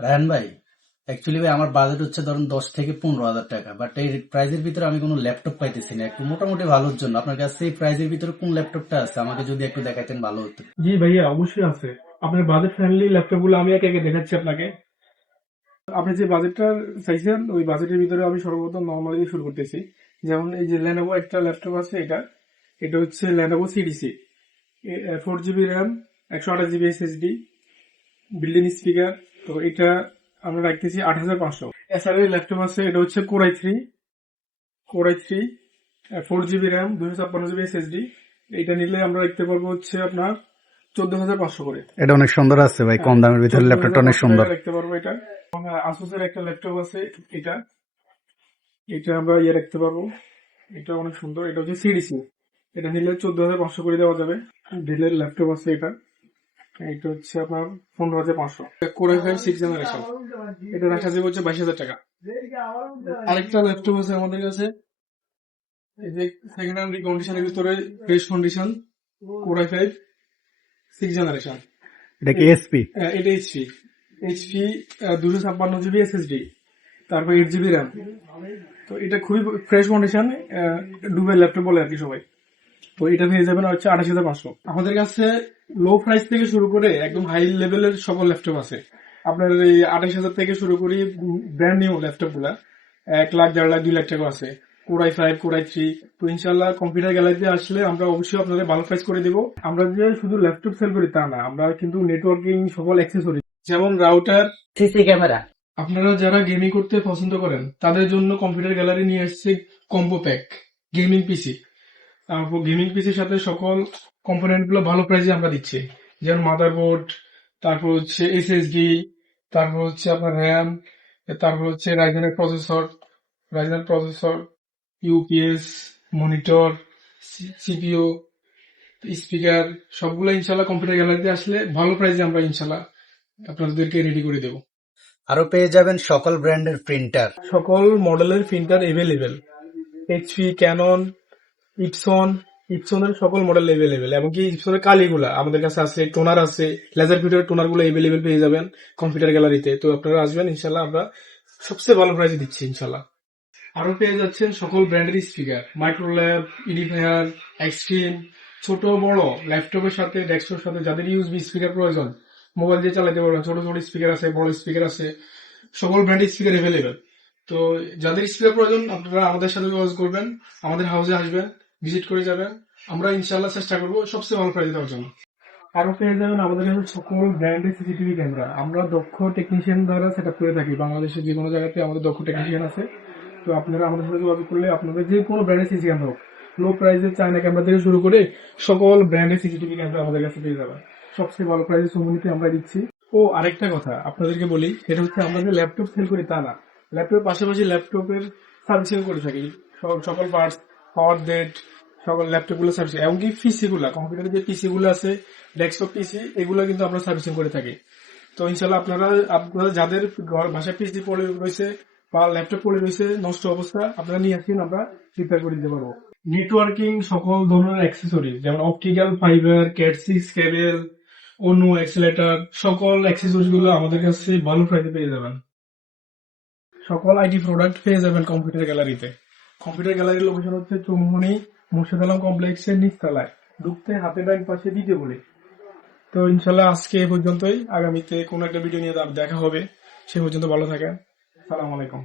রায়হান ভাই, অ্যাকচুয়ালি ভাই আমার বাজেট হচ্ছে ধরুন 10 থেকে 15 হাজার টাকা, বাট এই প্রাইজের ভিতরে আমি কোনো ল্যাপটপ পাইতেছি না। একটু মোটামুটি ভালোর জন্য আপনার কাছে এই প্রাইজের ভিতরে কোন ল্যাপটপটা আছে আমাকে যদি একটু দেখাইতেন ভালো হতো। জি ভাইয়া, অবশ্যই আছে। আপনার বাজেট ফ্রেন্ডলি ল্যাপটপ গুলো আমি একে একে দেখাচ্ছি আপনাকে। আপনি যে বাজেটটা চাইছেন ওই বাজেটের ভিতরে আমি সর্বপ্রথম নর্মালি দিয়ে শুরু করতেছি। যেমন এই যে লেনোভো একটা ল্যাপটপ আছে, এটা এটা হচ্ছে Lenovo CDC, 4 GB RAM, 128 GB SSD, building speaker. তো এটা আমরা রাখতেছি 8,500। এছাড়া ল্যাপটপ আছে, এটা হচ্ছে core i three 4 GB RAM, 256 GB SSD। এটা নিলে আমরা রাখতে পারবো হচ্ছে আপনার 14,500 করে। এটা অনেক সুন্দর আছে ভাই, কম দামের ভিতরে ল্যাপটপটা অনেক 14,500 সুন্দর। টাকা রাখতে পারবো এটা। আসুসের একটা ল্যাপটপ আছে, এটা এটা আমরা রাখতে পারবো। এটা অনেক সুন্দর, এটা হচ্ছে সিডিসি। এটা নিলে 14,500 করে দেওয়া যাবে। ডেলের ল্যাপটপ আছে, এটা এটা হচ্ছে আপনার 15,500। কোরাই ফাইভ 6 জেনারেশন, এটা রাখা যাবে হচ্ছে 22,000 টাকা। আরেকটা ল্যাপটপ আছে আমাদের কাছে, এই যে সেকেন্ড হ্যান্ড রিকন্ডিশনের ভিতরে fresh condition, core i five 6 generation. এটা কি এসপি? এটা এইচপি 256 জিবি SSD, তারপর 8 জিবি র্যাম। তো এটা খুবই ফ্রেশ কন্ডিশন, ডুবেল ল্যাপটপ বলে আর কি সবাই। তো এটা পেয়ে যাবেন হচ্ছে 28,500। আমাদের কাছে লো প্রাইস থেকে শুরু করে একদম হাই লেভেলের সকল ল্যাপটপ আছে। আপনার এই 28,000 থেকে শুরু করি ব্র্যান্ড নিউ ল্যাপটপ গুলা 1 লাখ, 1.5 লাখ, 2 লাখ টাকা আছে। Core i five, core i three. তো ইনশাল্লাহ কম্পিউটার গ্যালারিতে আসলে আমরা অবশ্যই আপনাদের ভালো প্রাইস করে দিব। আমরা যে শুধু ল্যাপটপ সেল করি তা না, আমরা কিন্তু নেটওয়ার্কিং সকল অ্যাক্সেসরি, যেমন রাউটার, সিসি ক্যামেরা। আপনারা যারা গেমিং করতে পছন্দ করেন তাদের জন্য কম্পিউটার গ্যালারি নিয়ে আসছে কম্বো প্যাক গেমিং পিসি। তারপর গেমিং পিসির সাথে সকল কম্পোনেন্ট গুলো ভালো প্রাইসে আমরা দিচ্ছি, যেমন মাদারবোর্ড, তারপর হচ্ছে SSD, তারপর হচ্ছে আপনার র্যাম, তারপর হচ্ছে রাইজেনের processor, UPS, monitor, CPU, speaker, সবগুলো ইনশাল্লাহ কম্পিউটার গ্যালারিতে আসলে ভালো প্রাইসে আমরা ইনশাল্লাহ আপনাদেরকে রেডি করে দেবো। আরো পেয়ে যাবেন সকল ব্র্যান্ডের প্রিন্টার। সকল মডেলের printer available, HP, Canon, Epson, ইপসনের সকল মডেল এভেলেবেল। এমনকি ইপসনের কালিগুলা আমাদের কাছে আছে, টোনার আছে, লেজার ফিটের টোনার গুলো এভেলেবেল পেয়ে যাবেন কম্পিউটার গ্যালারিতে। তো আপনারা আসবেন ইনশাল্লাহ, আমরা সবচেয়ে ভালো প্রাইসে দিচ্ছি ইনশাল্লাহ। আরো পেয়ে যাচ্ছেন সকল ব্র্যান্ডের স্পিকার, মাইক্রোল্যাব, ইডিফায়ার, এক্সট্রিম। ছোট বড় ল্যাপটপের সাথে, ডেস্কটপের সাথে যাদের ইউএসবি স্পিকার প্রয়োজন, মোবাইল দিয়ে চালাতে পারবেন, ছোট ছোট স্পিকার আছে, বড় স্পিকার আছে, সকল ব্র্যান্ডের স্পিকার এভেলেবেল। তো যাদের স্পিকার প্রয়োজন আপনারা আমাদের সাথে যোগাযোগ করবেন, আমাদের হাউসে আসবেন, ভিজিট করে যাবেন। আমরা ইনশাল্লাহ চেষ্টা করবো সবচেয়ে ভালো প্রাইস দেওয়ার জন্য। আরো পেয়ে যাবেন আমাদের কাছে সকল ব্র্যান্ডের সিসিটিভি ক্যামেরা, আমরা দক্ষ টেকনিশিয়ান দ্বারা সেট আপ করে থাকি। বাংলাদেশের যে কোনো জায়গাতে আমাদের দক্ষ টেকনিশিয়ান আছে। তো আপনারা আমাদের সাথে যোগাযোগ করলে আপনাদের যে কোনো ব্র্যান্ডের সিসি ক্যামেরা হোক, লো প্রাইসের চায়না ক্যামেরা থেকে শুরু করে সকল ব্র্যান্ডের সিসিটিভি ক্যামেরা আমাদের কাছে পেয়ে যাবেন সবচেয়ে ভালো প্রাইসে সুমনিতে আমরা দিচ্ছি। ও আরেকটা কথা আপনাদেরকে বলি, সেটা হচ্ছে আমরা যে ল্যাপটপ সেল করি তা না, ল্যাপটপের পাশাপাশি ল্যাপটপের সার্ভিসিং করে থাকি। সকল পার্টস, পাওয়ার ডেট, সকল ল্যাপটপ গুলো সার্ভিসিং, এমনকি পিসি গুলা, কম্পিউটারের যে পিসি গুলো আছে, ডেস্কটপ পিসি, এগুলো কিন্তু আমরা সার্ভিসিং করে থাকি। তো ইনশাল্লাহ আপনারা যাদের বাসায় পিসি পড়ে রয়েছে বা ল্যাপটপ পড়ে রয়েছে নষ্ট অবস্থা, আপনারা নিয়ে আসেন, আমরা রিপেয়ার করে দিতে পারবো। নেটওয়ার্কিং সকল ধরনের অ্যাক্সেসরি, যেমন অপটিক্যাল ফাইবার, ক্যাট6 কেবল, অনু অ্যাক্সিলেটর, সকল অ্যাক্সেসরিজ গুলো আমাদের কাছে ভালো প্রাইসে পেয়ে যাবেন। সকল আইটি প্রোডাক্ট পেয়ে যাবেন কম্পিউটার গ্যালারিতে। কম্পিউটার গ্যালারির লোকেশন হচ্ছে চৌমুহনী মুর্শিদ আলম কমপ্লেক্সের নিচতলায়, ঢুকতে হাতে ডান পাশে দ্বিতীয় বলে। তো ইনশাল্লাহ আজকে এ পর্যন্তই, আগামীতে কোনো একটা ভিডিও নিয়ে দেখা হবে। সে পর্যন্ত ভালো থাকেন। সালাম আলাইকুম।